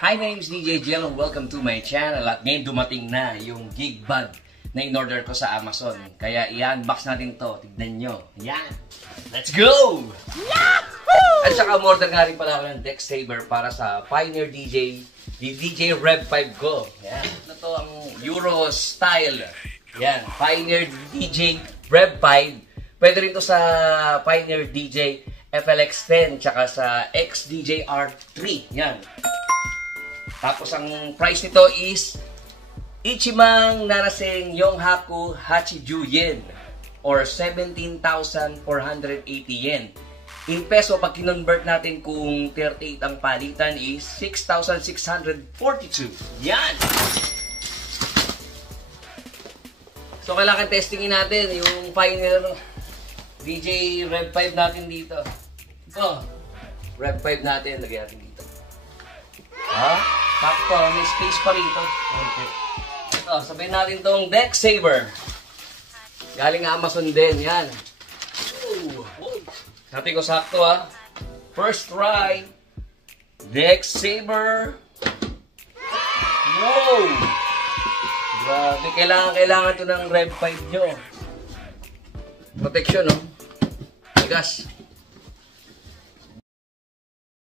Hi, my name is DJ Jel and welcome to my channel. At ngayon dumating na yung gig bag na in-order ko sa Amazon. Kaya i-unbox natin to. Tignan nyo. Yan. Let's go! Yahoo! At saka umorder nga rin pala ako ng deck saver para sa Pioneer DJ, DJ Rev 5 ko. Yan. Ito to ang Euro style. Yan. Pioneer DJ Rev 5. Pwede rin to sa Pioneer DJ FLX10 tsaka sa XDJ-R3. Yan. Tapos ang price nito is Ichimang Naraseng Yonghaku Hachiju Yen or 17,480 yen. In peso, pag kinonvert natin kung 38 ang palitan is 6,642. Yan! So, kailangan testingin natin yung Pioneer DJ Rev 5 natin dito. Ito, Rev 5 natin. Lagyan natin dito. Ha? Sakto, may space pa rito. Okay. Ito, sabihin natin tong deck saver. Galing Amazon din, yan. Sabi ko sakto ha. First try. Deck saver. Wow! Grabe, kailangan to ng Rev 5 nyo. Protection, no? Tigas.